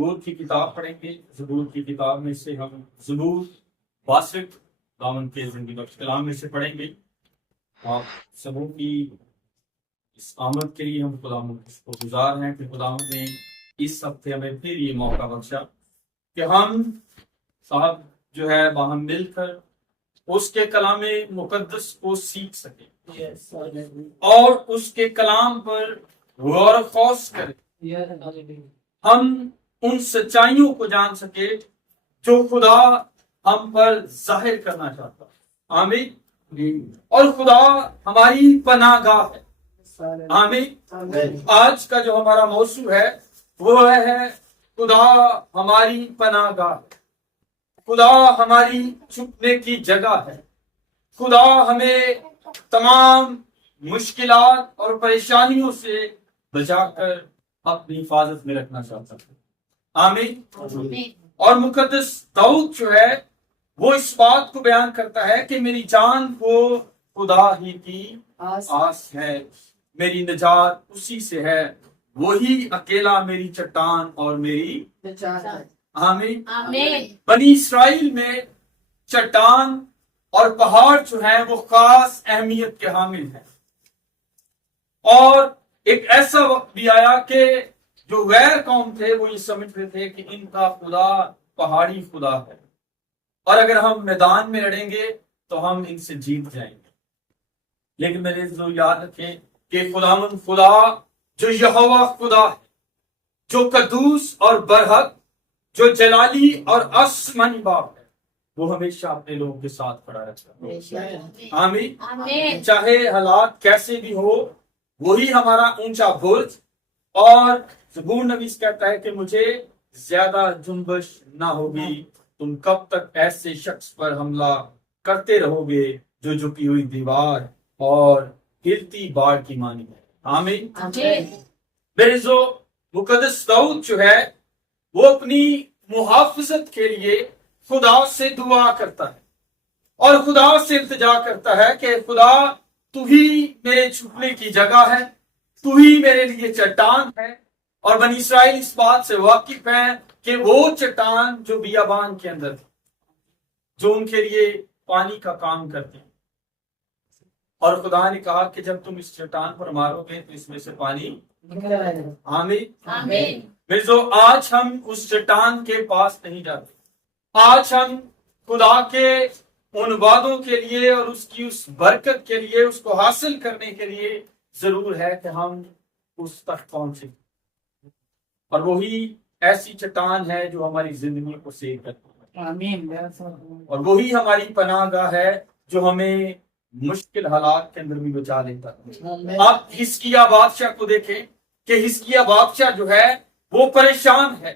زبور کی کتاب پڑھیں گے. زبور کی کتاب میں سے ہم زبور 62 خداوند کے زندگی بخش کلام میں سے پڑھیں گے. آپ سبوں کی اس آمد کے لیے ہم خداوند کو گزار ہیں کہ خداوند نے اس ہفتے ہمیں پھر یہ موقع بخشا کہ ہم صاحب جو ہے باہم مل کر اس کے کلام مقدس کو سیکھ سکیں اور اس کے کلام پر غور و خوض کریں. ہم ان سچائیوں کو جان سکے جو خدا ہم پر ظاہر کرنا چاہتا ہے. آمین. اور خدا ہماری پناہ گاہ ہے. آمین. آج کا جو ہمارا موضوع ہے وہ ہے خدا ہماری پناہ گاہ ہے. خدا ہماری چھپنے کی جگہ ہے. خدا ہمیں تمام مشکلات اور پریشانیوں سے بچا کر اپنی حفاظت میں رکھنا چاہتا ہے. آمین. اور مقدس داؤد جو ہے وہ اس بات کو بیان کرتا ہے کہ میری جان کو خدا ہی کی آس ہے, میری نجات اسی سے ہے, وہی اکیلا میری چٹان اور میری نجات. آمین. بنی اسرائیل میں چٹان اور پہاڑ جو ہیں وہ خاص اہمیت کے حامل ہیں, اور ایک ایسا وقت بھی آیا کہ جو غیر قوم تھے وہ یہ سمجھ رہے تھے کہ ان کا خدا پہاڑی خدا ہے, اور اگر ہم میدان میں لڑیں گے تو ہم ان سے جیت جائیں گے. لیکن میرے ضرور یاد رکھیں کہ خداوند خدا جو یہوہ خدا ہے, جو قدوس اور برحق, جو جلالی اور آسمانی باپ ہے, وہ ہمیشہ اپنے لوگوں کے ساتھ کھڑا رہتا ہے. آمین. چاہے حالات کیسے بھی ہو, وہی ہمارا اونچا برج. اور زبور نویس کہتا ہے کہ مجھے زیادہ جنبش نہ ہوگی, تم کب تک ایسے شخص پر حملہ کرتے رہو گے جو جھکی ہوئی دیوار اور ہلتی باڑ کی مانی ہے. آمین. میرے جو مقدس داؤد جو ہے وہ اپنی محافظت کے لیے خدا سے دعا کرتا ہے اور خدا سے التجا کرتا ہے کہ خدا تو ہی میرے چھپنے کی جگہ ہے, تو ہی میرے لیے چٹان ہے. اور بنی اسرائیل اس بات سے واقف ہیں کہ وہ چٹان جو بیابان کے اندر تھی, جو ان کے لیے پانی کا کام کرتے ہیں, اور خدا نے کہا کہ جب تم اس چٹان پر مارو گے تو اس میں سے پانی. آمین. آج ہم اس چٹان کے پاس نہیں جاتے. آج ہم خدا کے ان وعدوں کے لیے اور اس کی اس برکت کے لیے, اس کو حاصل کرنے کے لیے ضرور ہے کہ ہم اس تک پہنچیں, اور وہی ایسی چٹان ہے جو ہماری زندگی کو سیر کرتی ہے. آمین. اور وہی ہماری پناہ گاہ ہے جو ہمیں مشکل حالات کے اندر بھی بچا لیتا ہے. آپ حزقیہ بادشاہ کو دیکھیں کہ حزقیہ بادشاہ جو ہے وہ پریشان ہے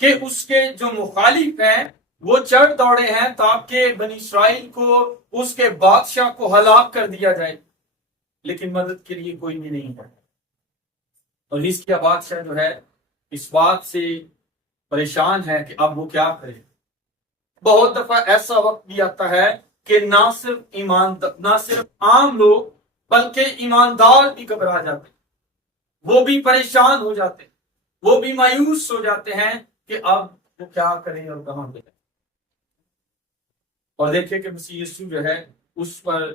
کہ اس کے جو مخالف ہیں وہ چڑھ دوڑے ہیں تاکہ بنی اسرائیل کو, اس کے بادشاہ کو ہلاک کر دیا جائے, لیکن مدد کے لیے کوئی بھی نہیں ہے. اور حزقیہ بادشاہ جو ہے اس بات سے پریشان ہے کہ اب وہ کیا کرے. بہت دفعہ ایسا وقت بھی آتا ہے کہ نہ صرف عام لوگ بلکہ ایماندار بھی گھبرا جاتے, وہ بھی پریشان ہو جاتے, وہ بھی مایوس ہو جاتے ہیں کہ اب وہ کیا کریں اور کہاں پہ. اور دیکھیں کہ مسیح یسوع جو ہے اس پر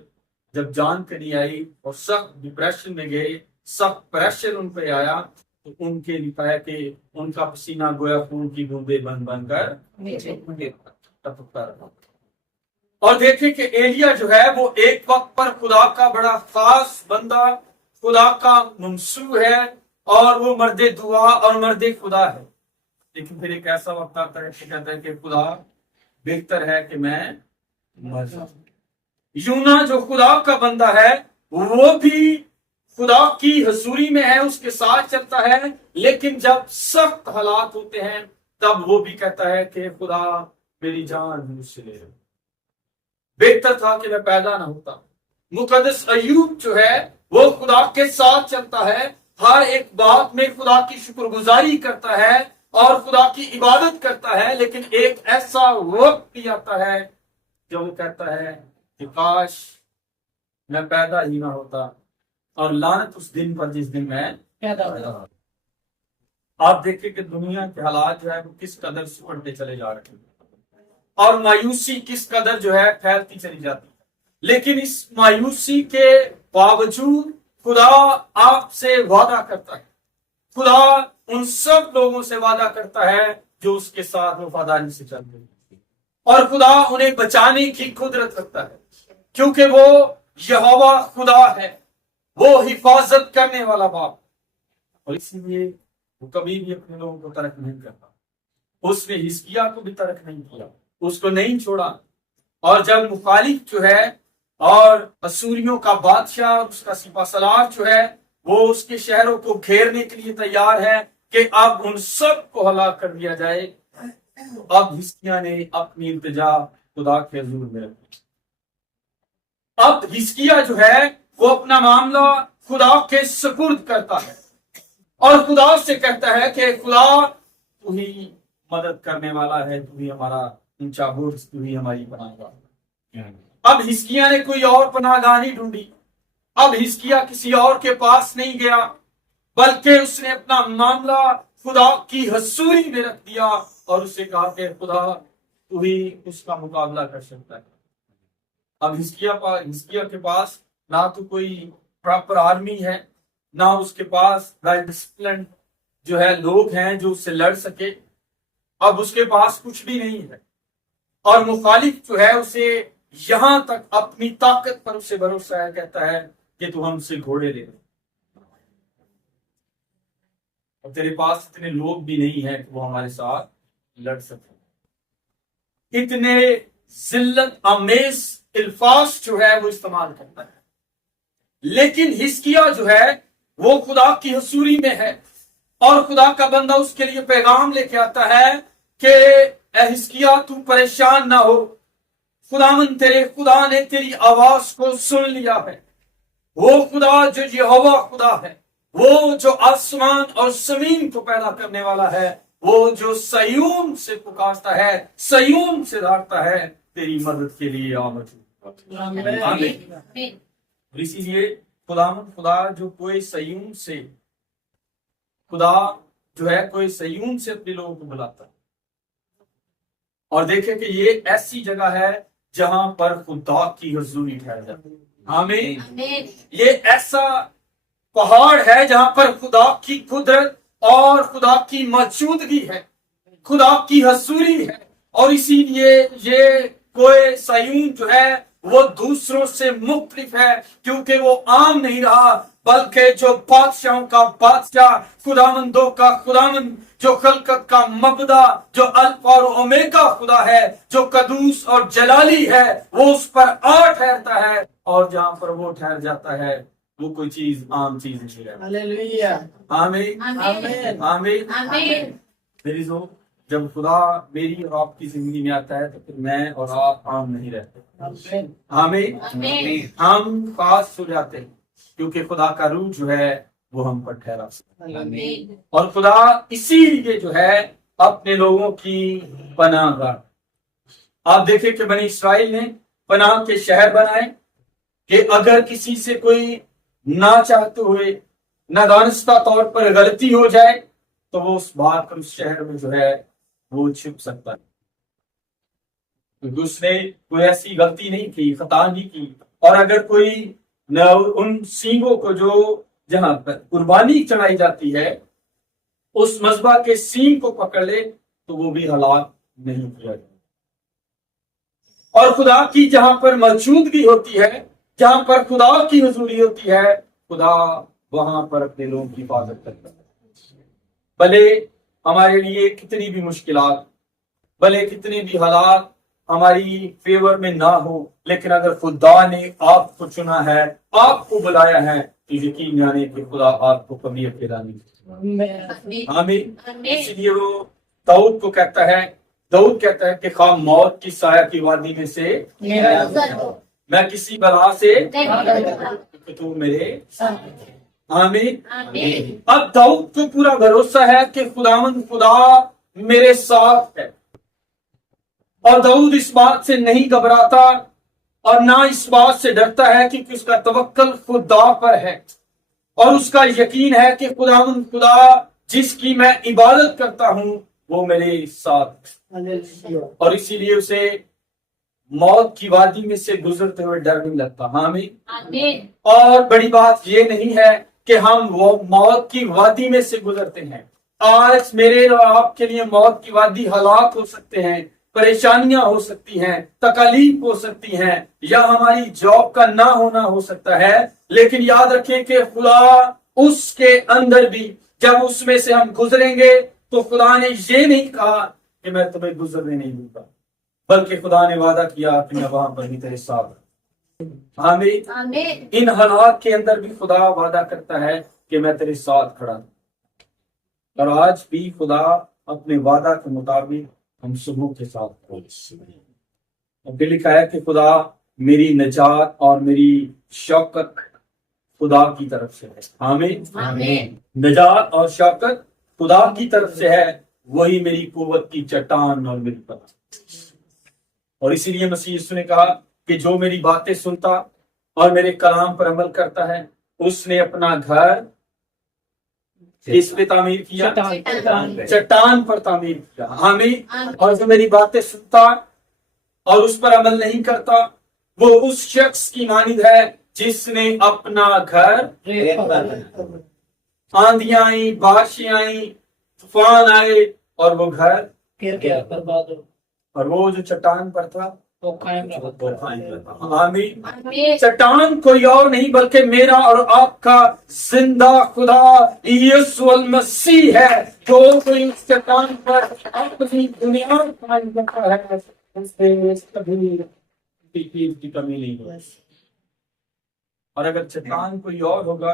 جب جان کنی آئی اور سخت ڈپریشن میں گئے, سخت پریشر ان پہ آیا, تو ان کے لکھا ہے کہ ان کا پسینہ گویا خون کی بوندیں بن بن کر ٹپکتا رہا. اور دیکھیں کہ ایلیا جو ہے وہ ایک وقت پر خدا کا بڑا خاص بندہ, خدا کا ممسوح ہے, اور وہ مرد دعا اور مرد خدا ہے. لیکن پھر ایک ایسا وقت آتا ہے کہ کہتا ہے کہ خدا بہتر ہے کہ میں مر جاؤں. یونا جو خدا کا بندہ ہے وہ بھی خدا کی حضوری میں ہے, اس کے ساتھ چلتا ہے, لیکن جب سخت حالات ہوتے ہیں تب وہ بھی کہتا ہے کہ خدا میری جان مجھ سے لے لو, بہتر تھا کہ میں پیدا نہ ہوتا. مقدس ایوب جو ہے وہ خدا کے ساتھ چلتا ہے, ہر ایک بات میں خدا کی شکر گزاری کرتا ہے اور خدا کی عبادت کرتا ہے, لیکن ایک ایسا وقت بھی آتا ہے جو وہ کہتا ہے کہ کاش میں پیدا ہی نہ ہوتا, اور لعنت اس دن پر جس دن میں پیدا ہوتا. آپ دیکھیں کہ دنیا کے حالات جو ہے وہ کس قدر سکڑتے چلے جا رہے ہیں اور مایوسی کس قدر جو ہے پھیلتی چلی جاتی ہے، لیکن اس مایوسی کے باوجود خدا آپ سے وعدہ کرتا ہے، خدا ان سب لوگوں سے وعدہ کرتا ہے جو اس کے ساتھ وفاداری سے چلتے ہیں، اور خدا انہیں بچانے کی قدرت رکھتا ہے کیونکہ وہ یہوہ خدا ہے، وہ حفاظت کرنے والا باپ، اور اسی لیے وہ کبھی بھی اپنے لوگوں کو ترک نہیں کرتا۔ اس نے حزقیہ کو بھی ترک نہیں کیا، اس کو نہیں چھوڑا، اور جب مخالف جو ہے اور اسوریوں کا بادشاہ اور اس کا سپہ سالار جو ہے وہ اس کے شہروں کو گھیرنے کے لیے تیار ہے کہ اب ان سب کو ہلاک کر دیا جائے، اب حزقیہ نے اپنی التجا خدا کے حضور میں رکھی۔ اب حزقیہ جو ہے وہ اپنا معاملہ خدا کے سپرد کرتا ہے اور خدا سے کہتا ہے کہ خدا تو ہی مدد کرنے والا ہے، تو ہی ہمارا اونچا برج، تو ہی ہماری پناہ گاہ۔ اب حزقیہ نے کوئی اور پناہ گاہ نہیں ڈھونڈی، اب حزقیہ کسی اور کے پاس نہیں گیا، بلکہ اس نے اپنا معاملہ خدا کی حضوری میں رکھ دیا اور اسے کہا کہ خدا تو ہی اس کا مقابلہ کر سکتا ہے۔ اب حزقیہ کے پاس نہ تو کوئی پراپر آرمی ہے، نہ اس کے پاس ویل ڈسپلنڈ جو ہے لوگ ہیں جو اس سے لڑ سکے، اب اس کے پاس کچھ بھی نہیں ہے، اور مخالف جو ہے اسے یہاں تک اپنی طاقت پر اسے بھروسہ ہے، کہتا ہے کہ تو ہم سے گھوڑے لے، اور تیرے پاس اتنے لوگ بھی نہیں ہیں کہ وہ ہمارے ساتھ لڑ سکیں۔ اتنے ذلت آمیز الفاظ جو ہے وہ استعمال کرتا ہے، لیکن حزقیہ جو ہے وہ خدا کی حضوری میں ہے اور خدا کا بندہ اس کے لیے پیغام لے کے آتا ہے کہ اے حزقیہ تو پریشان نہ ہو، خداوند تیرے خدا نے تیری آواز کو سن لیا ہے، وہ خدا جو یہوہ خدا ہے، وہ جو آسمان اور زمین کو پیدا کرنے والا ہے، وہ جو سیون سے پکارتا ہے، سیون سے دھاڑتا ہے، تیری مدد کے لیے آمد۔ اسی لیے خدا جو کوئی سیون سے، خدا جو ہے کوئی سیون سے اپنے لوگوں کو بلاتا ہے، اور دیکھیں کہ یہ ایسی جگہ ہے جہاں پر خدا کی حضوری ٹھہر جاتی ہے۔ آمین۔ یہ ایسا پہاڑ ہے جہاں پر خدا کی قدرت اور خدا کی موجودگی ہے، خدا کی حضوری ہے، اور اسی لیے یہ کوئی سیون جو ہے وہ دوسروں سے مختلف ہے کیونکہ وہ عام نہیں رہا، بلکہ جو بادشاہوں کا بادشاہ، خداوندوں کا خداوند، جو خلقت کا مبدا، جو الفا اور اومیگا خدا ہے، جو قدوس اور جلالی ہے، وہ اس پر آ ٹھہرتا ہے، اور جہاں پر وہ ٹھہر جاتا ہے وہ کوئی چیز عام چیز نہیں ہے۔ ہاللیلویہ، آمین، آمین، آمین۔ میری زو، جب خدا میری اور آپ کی زندگی میں آتا ہے تو پھر میں اور آپ عام نہیں رہتے، آمین، ہم خاص ہو جاتے ہیں کیونکہ خدا کا روح جو ہے وہ ہم پر ٹھہرا سکتا ہے، اور خدا اسی لیے جو ہے اپنے لوگوں کی پناہ گاہ۔ آپ دیکھیں کہ بنی اسرائیل نے پناہ کے شہر بنائے کہ اگر کسی سے کوئی نہ چاہتے ہوئے نادانستہ طور پر غلطی ہو جائے تو وہ اس بات پر اس شہر میں جو ہے وہ چھپ سکتا ہے، کیونکہ اس نے کوئی ایسی غلطی نہیں کی، خطا نہیں کی، اور اگر کوئی ان سینگوں کو جو جہاں پر قربانی چڑھائی جاتی ہے اس مذبح کے سینگ کو پکڑ لے تو وہ بھی ہلاک نہیں کیا جائے۔ اور خدا کی جہاں پر موجودگی ہوتی ہے، جہاں پر خدا کی حضوری ہوتی ہے، خدا وہاں پر اپنے لوگوں کی حفاظت کرتا ہے، بھلے ہمارے لیے کتنی بھی مشکلات، بھلے کتنے بھی حالات ہماری فیور میں نہ ہو، لیکن اگر خدا نے آپ کو چنا ہے، آپ کو بلایا ہے، تو یقین جانے کہ خدا آپ کو کبھی اکیلا نہیں۔ آمین۔ اس لیے وہ داؤد کو کہتا ہے، داؤد کہتا ہے کہ خواہ موت کی سایہ کی وادی میں سے میں کسی بلا سے کہ تو میرے ساتھ۔ آمین۔ اب داؤد کو پورا بھروسہ ہے کہ خداوند خدا میرے ساتھ ہے، اور داؤد اس بات سے نہیں گھبراتا اور نہ اس بات سے ڈرتا ہے کیونکہ اس کا توکل خدا پر ہے، اور اس کا یقین ہے کہ خداوند خدا جس کی میں عبادت کرتا ہوں وہ میرے ساتھ، اور اسی لیے اسے موت کی وادی میں سے گزرتے ہوئے ڈر نہیں لگتا۔ آمین۔ اور بڑی بات یہ نہیں ہے کہ ہم وہ موت کی وادی میں سے گزرتے ہیں۔ آج میرے اور آپ کے لیے موت کی وادی حالات ہو سکتے ہیں، پریشانیاں ہو سکتی ہیں، تکالیف ہو سکتی ہیں، یا ہماری جاب کا نہ ہونا ہو سکتا ہے، لیکن یاد رکھیں کہ خدا اس کے اندر بھی جب اس میں سے ہم گزریں گے تو خدا نے یہ نہیں کہا کہ میں تمہیں گزرنے نہیں دوں گا، بلکہ خدا نے وعدہ کیا کہ میں وہاں پر ہی تیرے ساتھ ہوں۔ آمین۔ ان حالات کے اندر بھی خدا وعدہ کرتا ہے کہ میں تیرے ساتھ کھڑا ہوں، اور آج بھی خدا اپنے وعدہ کے مطابق ہم سبوں کے ساتھ پھر لکھا ہے کہ خدا میری نجات اور میری شوکت خدا کی طرف سے ہے۔ آمین۔ نجات اور شوکت خدا کی طرف سے ہے، وہی میری قوت کی چٹان اور میری پناہ۔ اور اسی لیے مسیح یسوع نے کہا کہ جو میری باتیں سنتا اور میرے کلام پر عمل کرتا ہے اس نے اپنا گھر کس پہ تعمیر کیا؟ چٹان پر تعمیر کیا۔ آمین۔ اور جو میری باتیں سنتا اور اس پر عمل نہیں کرتا وہ اس شخص کی مانند ہے جس نے اپنا گھر، آندیاں آئیں، بارشیں آئیں، طوفان آئے اور وہ گھر گر گیا، برباد ہو، اور وہ جو چٹان پر تھا وہ قائم رہا۔ آمین۔ چٹان کوئی اور نہیں بلکہ میرا اور آپ کا زندہ خدا یسوع المسیح ہے، جو کوئی اس چٹان پر اپنی دنیا قائم کرتا ہے اس سے کبھی چیز کی کمی نہیں ہوتی۔ اور اگر چٹان کوئی اور ہوگا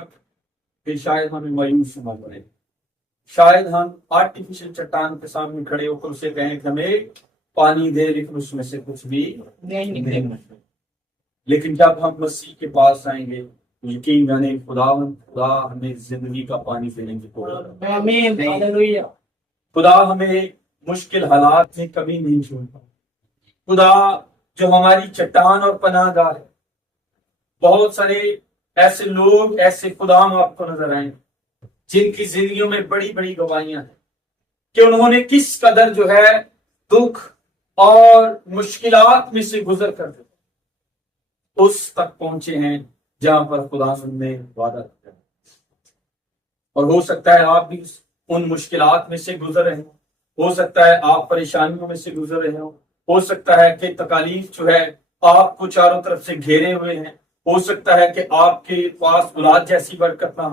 پھر شاید ہمیں مایوس ہونا پڑے، شاید ہم آرٹیفیشل چٹان کے سامنے کھڑے ہو کر اسے کہیں کہ ہمیں پانی دے، لیکن اس میں سے کچھ بھی نہیں۔ لیکن جب ہم مسیح کے پاس آئیں گے یقین جانے خدا ہمیں زندگی کا پانی پینے کی کوشش، خدا ہمیں مشکل حالات میں کبھی نہیں چھوڑتا۔ خدا جو ہماری چٹان اور پناہ گاہ ہے، بہت سارے ایسے لوگ، ایسے خدا آپ کو نظر آئیں جن کی زندگیوں میں بڑی بڑی گواہیاں ہیں کہ انہوں نے کس قدر جو ہے دکھ اور مشکلات میں سے گزر کر اس تک پہنچے ہیں جہاں پر خدا نے وعدہ کیا۔ اور ہو سکتا ہے آپ بھی ان مشکلات میں سے گزر رہے ہوں، ہو سکتا ہے آپ پریشانیوں میں سے گزر رہے ہوں، ہو سکتا ہے کہ تکالیف جو ہے آپ کو چاروں طرف سے گھیرے ہوئے ہیں، ہو سکتا ہے کہ آپ کے پاس اولاد جیسی برکت نہ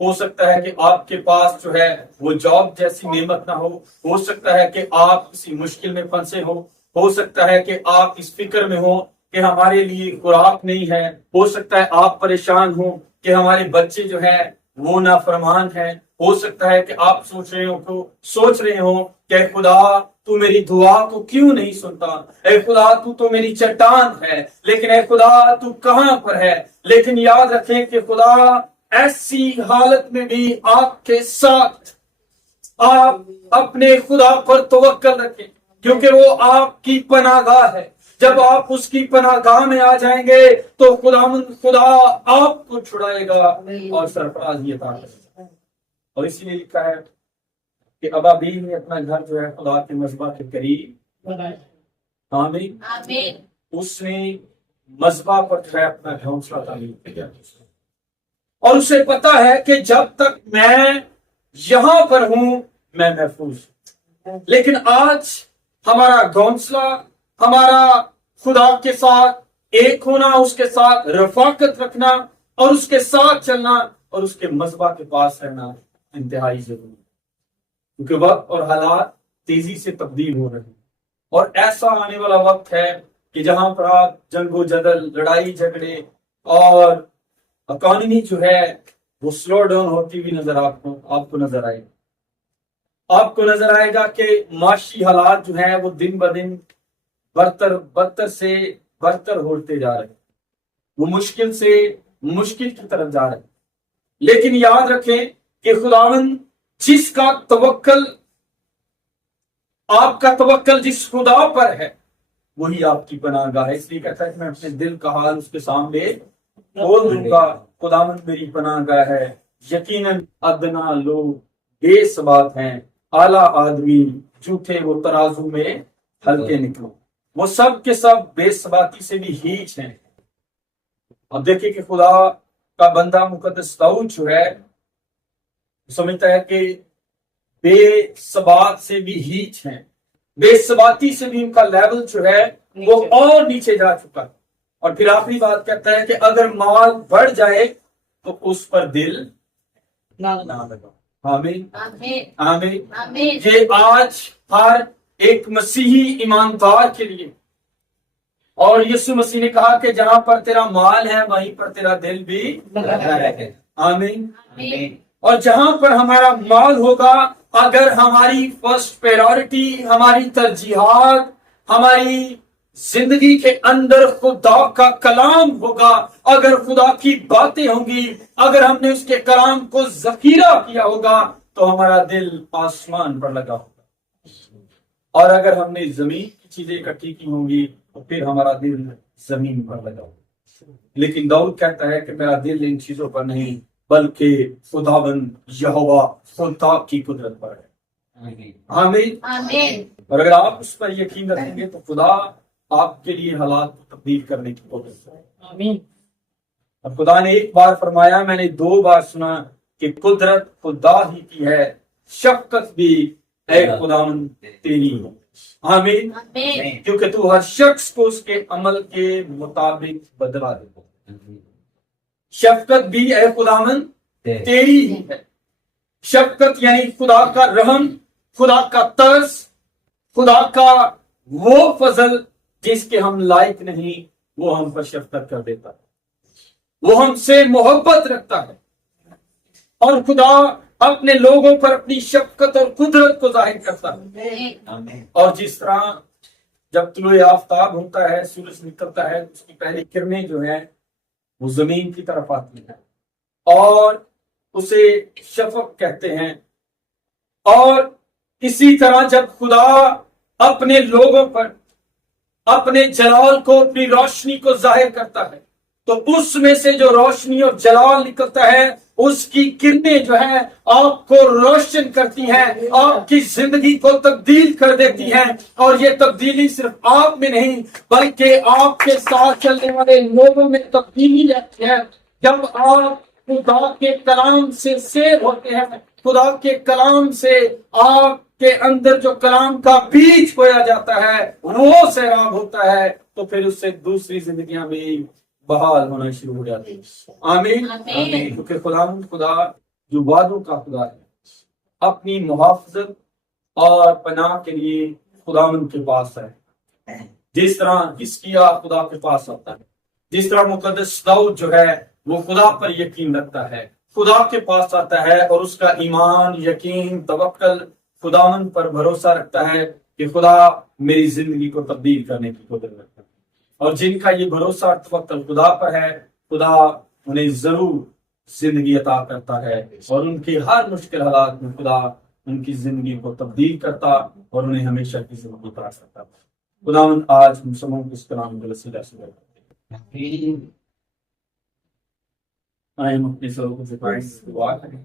ہو سکتا ہے کہ آپ کے پاس جو ہے وہ جاب جیسی نعمت نہ ہو سکتا ہے کہ آپ کسی مشکل میں پھنسے ہو سکتا ہے کہ آپ اس فکر میں ہو کہ ہمارے لیے خوراک نہیں ہے، ہو سکتا ہے آپ پریشان ہو کہ ہمارے بچے جو ہے وہ نافرمان ہیں، ہو سکتا ہے کہ آپ سوچ رہے ہو کہ خدا تو میری دعا کو کیوں نہیں سنتا، اے خدا تو میری چٹان ہے، لیکن اے خدا تو کہاں پر ہے۔ لیکن یاد رکھیں کہ خدا ایسی حالت میں بھی آپ کے ساتھ، آپ اپنے خدا پر توکل رکھیں کیونکہ وہ آپ کی پناہ گاہ ہے۔ جب آپ اس کی پناہ گاہ میں آ جائیں گے تو خدا آپ کو چھڑائے گا اور سرفرازی عطا کرے گا۔ اور اسی لیے لکھا ہے کہ ابابیل نے اپنا گھر جو ہے خدا کے مذبح کے قریب بنایا۔ آمین۔ اس نے مذبح پر جو ہے اپنا گھونسلہ تعمیر کیا، اور اسے پتا ہے کہ جب تک میں یہاں پر ہوں میں محفوظ ہوں۔ لیکن آج ہمارا گھونسلہ، ہمارا خدا کے ساتھ ایک ہونا، اس کے ساتھ رفاقت رکھنا اور اس کے ساتھ چلنا اور اس کے مذبح کے پاس رہنا انتہائی ضروری ہے، کیونکہ وقت اور حالات تیزی سے تبدیل ہو رہے ہیں، اور ایسا آنے والا وقت ہے کہ جہاں پر آپ جنگ و جدل، لڑائی جھگڑے اور اکانومی جو ہے وہ سلو ڈاؤن ہوتی ہوئی آپ کو نظر آئے گا۔ آپ کو نظر آئے گا کہ معاشی حالات جو ہیں وہ دن بدن بدتر سے بدتر ہوتے جا رہے ہیں، وہ مشکل سے مشکل کی طرف جا رہے ہیں۔ لیکن یاد رکھیں کہ خداوند جس کا توکل، آپ کا توکل جس خدا پر ہے وہی آپ کی پناہ گاہ ہے۔ اس لیے کہتا ہے کہ میں اپنے دل کا حال اس کے سامنے بول دوں گا، خداوند میری پناہ گاہ ہے، یقیناً ادنا لوگ بے ثبات ہیں، اعلیٰ آدمی جھوٹے وہ ترازو میں ہلکے نکلو، وہ سب کے سب بے ثباتی سے بھی ہیچ ہیں۔ اب دیکھیں کہ خدا کا بندہ مقدس داؤد جو ہے سمجھتا ہے کہ بے ثبات سے بھی ہیچ ہیں، بے ثباتی سے بھی ان کا لیول جو ہے وہ اور نیچے جا چکا ہے۔ اور پھر آخری بات کہتا ہے کہ اگر مال بڑھ جائے تو اس پر دل نہ لگا۔ آمین آمین۔ یہ آج ہر ایک مسیحی ایماندار کے لیے، اور یسوع مسیح نے کہا کہ جہاں پر تیرا مال ہے وہیں پر تیرا دل بھی لگا رہے۔ آمین۔ اور جہاں پر ہمارا مال ہوگا، اگر ہماری فرسٹ پریورٹی، ہماری ترجیحات، ہماری زندگی کے اندر خدا کا کلام ہوگا، اگر خدا کی باتیں ہوں گی، اگر ہم نے اس کے کلام کو ذخیرہ کیا ہوگا، تو ہمارا دل آسمان پر لگا ہوگا۔ اور اگر ہم نے زمین کی چیزیں اکٹھی کی ہوں گی تو پھر ہمارا دل زمین پر لگا ہوگا۔ لیکن داؤد کہتا ہے کہ میرا دل ان چیزوں پر نہیں بلکہ خداوند یہوہ خدا کی قدرت پر ہے۔ آمین۔ اور اگر آپ اس پر یقین رکھیں گے تو خدا آپ کے لیے حالات کو تبدیل کرنے کی قدرت ہے۔ آمین۔ اب خدا نے ایک بار فرمایا، میں نے 2 بار سنا کہ قدرت خدا ہی کی ہے، شفقت بھی اے خداوند تیری ہے۔ آمین۔ کیونکہ تو ہر شخص کو اس کے عمل کے مطابق بدلا دیتا ہے۔ شفقت بھی اے خداوند تیری ہی ہے۔ شفقت یعنی خدا کا رحم، خدا کا ترس، خدا کا وہ فضل جس کے ہم لائق نہیں، وہ ہم پر شفقت کر دیتا ہے، وہ ہم سے محبت رکھتا ہے۔ اور خدا اپنے لوگوں پر اپنی شفقت اور قدرت کو ظاہر کرتا ہے۔ اور جس طرح جب طلوع آفتاب ہوتا ہے، سورج نکلتا ہے، اس کی پہلی کرنیں جو ہیں وہ زمین کی طرف آتی ہیں اور اسے شفق کہتے ہیں۔ اور اسی طرح جب خدا اپنے لوگوں پر اپنے جلال کو، اپنی روشنی کو ظاہر کرتا ہے تو اس میں سے جو روشنی اور جلال نکلتا ہے، اس کی کرنیں جو ہیں آپ کو روشن کرتی ہیں، آپ کی زندگی کو تبدیل کر دیتی ہیں۔ اور یہ تبدیلی صرف آپ میں نہیں بلکہ آپ کے ساتھ چلنے والے لوگوں میں تبدیلی آتی ہے۔ جب آپ خدا کے کلام سے سیر ہوتے ہیں، خدا کے کلام سے آپ کے اندر جو کلام کا بیج بویا جاتا ہے وہ سیراب ہوتا ہے، تو پھر اس سے دوسری زندگیاں بھی بحال ہونا شروع ہو جاتی ہے۔ آمین۔ کیونکہ خدا جو وعدوں کا خدا ہے، اپنی محافظت اور پناہ کے لیے خداوند کے پاس ہے۔ جس طرح حزقیہ خدا کے پاس آتا ہے، جس طرح مقدس داؤد جو ہے وہ خدا پر یقین رکھتا ہے، خدا کے پاس آتا ہے اور اس کا ایمان، یقین، توکل خداوند پر بھروسہ رکھتا ہے کہ خدا میری زندگی کو تبدیل کرنے کی قدرت رکھتا ہے۔ اور جن کا یہ بھروسہ اور توکل خدا پر ہے، خدا انہیں ضرور زندگی عطا کرتا ہے، اور ان کے ہر مشکل حالات میں خدا ان کی زندگی کو تبدیل کرتا اور انہیں ہمیشہ کی زندگی عطا کرتا۔ خداوند آج ہم سبوں کو اس کلام کے وسیلہ سے آئے ہم اپنے سروں کو جھکائیں، دعا کریں۔